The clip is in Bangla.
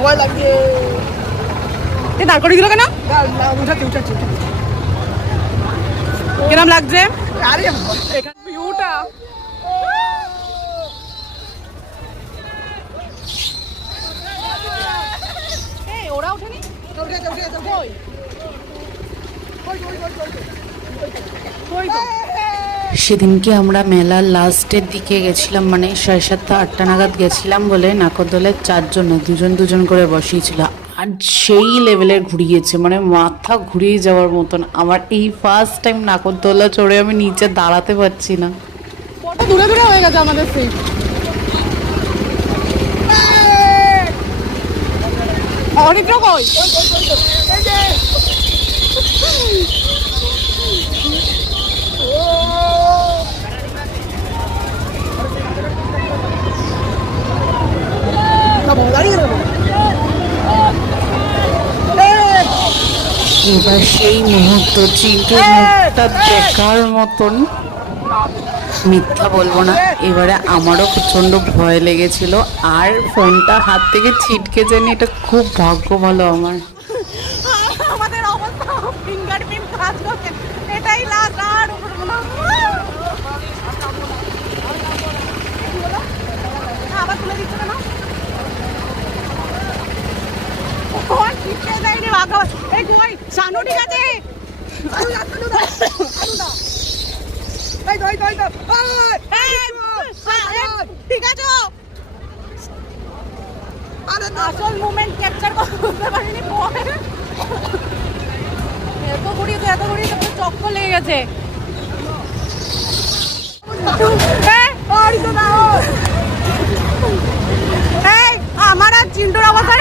ভয় লাগে। দাঁড় করে দিল কেন? উঠাচ্ছে উঠাচ্ছে। কিরম লাগছে? আরে ভিউটা ওরা ওঠেনি। সেদিনকে আমরা মেলার লাস্টের দিকে গেছিলাম, মানে 7:30-8টা নাগাদ গেছিলাম বলে নাকরদোলায় 4 জন, 2 করে বসিয়েছিল। আর সেই লেভেলের ঘুরিয়েছে, মানে মাথা ঘুরিয়ে যাওয়ার মতন। আমার এই ফার্স্ট টাইম নাকরদোলা চড়ে আমি নিচে দাঁড়াতে পারছি না। কত দূরে দূরে হয়ে গেছে আমাদের সিট। অরিত্র কই? এবার সেই মুহূর্ত, চিন্টুর মুখটা দেখার মতন। মিথ্যা বলবো না, এবারে আমারও প্রচণ্ড ভয় লেগেছিল। আর ফোনটা হাত থেকে ছিটকে যায়নি, এটা খুব ভাগ্য ভালো আমার। আমাদের অবস্থা ফিঙ্গারপ্রিন্ট কাজ করছে, এটাই লাস্ট। আর আবার তুলে দিচ্ছে কেন? শানু ঠিক আছে? ঠিক আছে, আসল মুভমেন্ট ক্যাপচার করতে পারিনি। এত ঘুরিয়েছে চক্কর লেগে গেছে। আমার আর চিন্টুর অবস্থা